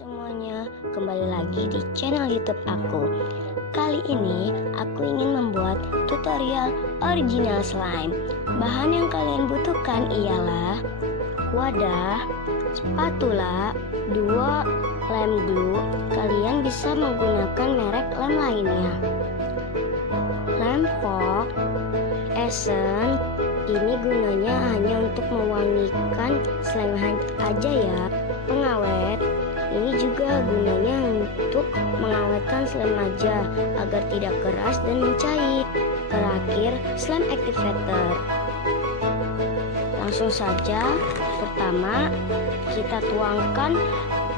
semuanya, kembali lagi di channel YouTube aku. Kali ini aku ingin membuat tutorial original slime. Bahan yang kalian butuhkan ialah wadah, spatula, 2 lem glue. Kalian bisa menggunakan merek lem lainnya. Lem foam, essence. Ini gunanya hanya untuk mewangikan slime aja ya. Pengawet, ini juga gunanya untuk mengawetkan slime aja agar tidak keras dan mencair. Terakhir, slime activator. Langsung saja, pertama kita tuangkan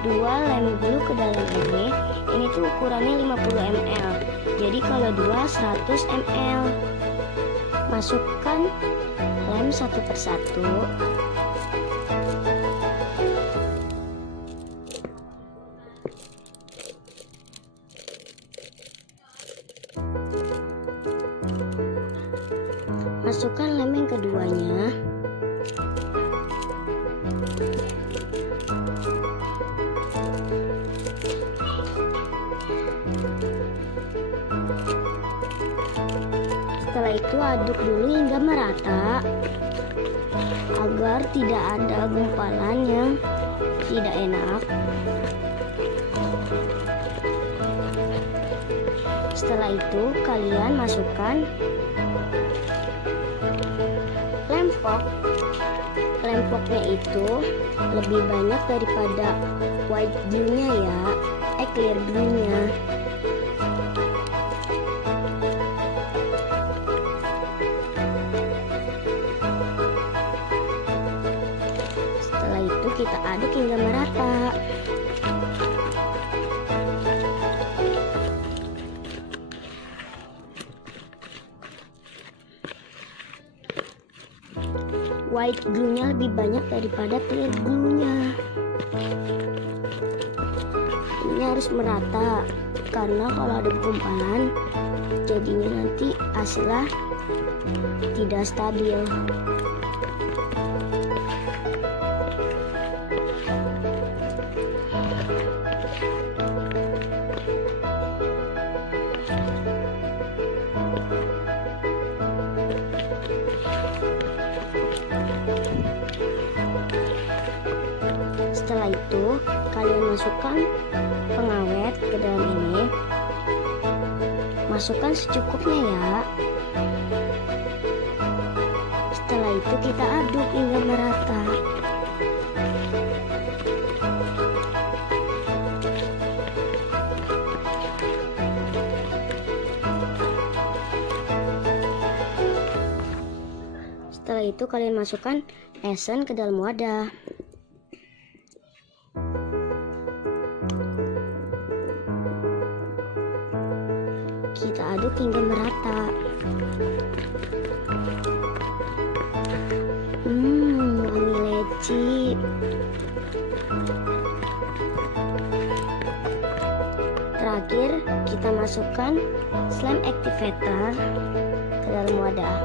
2 lem glue ke dalam ini. Ini tuh ukurannya 50 ml. Jadi kalau 2 100 ml. Masukkan lem satu persatu. Masukkan lem yang keduanya. Setelah itu aduk dulu hingga merata agar tidak ada gumpalan yang tidak enak. Setelah itu kalian masukkan lem foam. Lem foamnya itu lebih banyak daripada white glue-nya ya, clear glue-nya. Setelah itu kita aduk hingga merata. White glue-nya lebih banyak daripada clear glue-nya. Ini harus merata karena kalau ada gumpalan jadinya nanti hasilnya tidak stabil. Setelah itu kalian masukkan pengawet ke dalam ini. Masukkan secukupnya ya. Setelah itu kita aduk hingga merata. Setelah itu kalian masukkan essence ke dalam wadah. Kita aduk hingga merata. Wangi leci. Terakhir kita masukkan slime activator ke dalam wadah.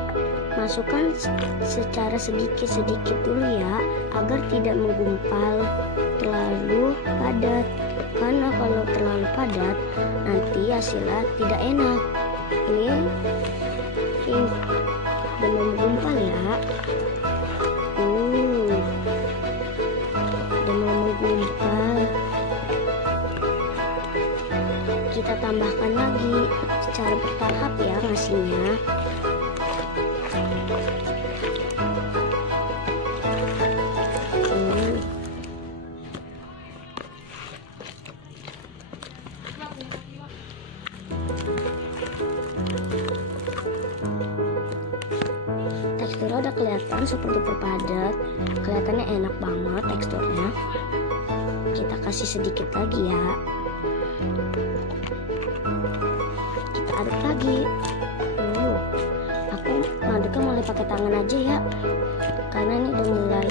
Masukkan secara sedikit-sedikit dulu ya, agar tidak menggumpal terlalu padat. Karena kalau terlalu padat nanti hasilnya tidak enak. Ini udah menggumpal ya. Udah menggumpal. Kita tambahkan lagi secara bertahap ya ngasihnya. Teksturnya udah kelihatan seperti perpadat, kelihatannya enak banget teksturnya. Kita kasih sedikit lagi ya. Kita aduk lagi. Aku ngaduknya mulai pakai tangan aja ya, karena ini udah mulai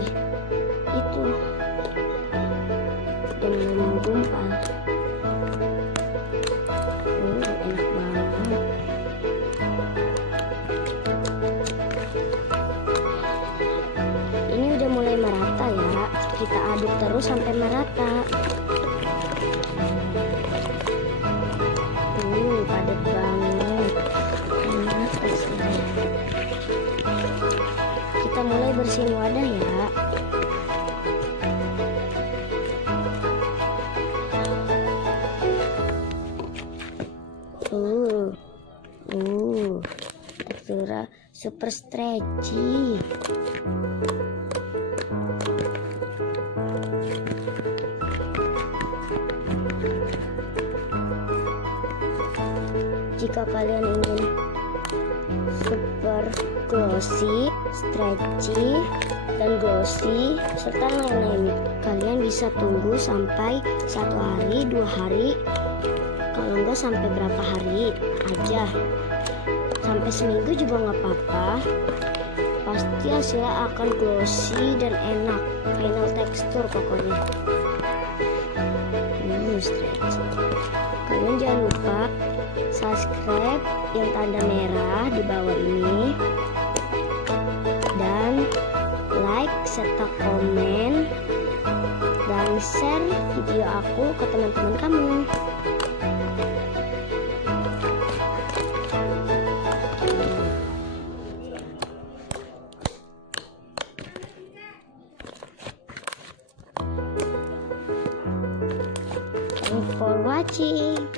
menggumpal. Enak banget. Ini udah mulai merata ya. Kita aduk terus sampai merata. bersihin wadah ya. Teksturnya super stretchy. Jika kalian ingin super glossy, stretchy, dan glossy serta lain-lain, kalian bisa tunggu sampai 1 hari, 2 hari, kalau enggak sampai berapa hari aja, sampai seminggu juga nggak apa-apa. Pasti hasilnya akan glossy dan enak, final tekstur pokoknya. Stretchy. Kalian jangan lupa subscribe yang tanda merah di bawah ini, dan like serta komen dan share video aku ke teman-teman kamu. Thanks for watching.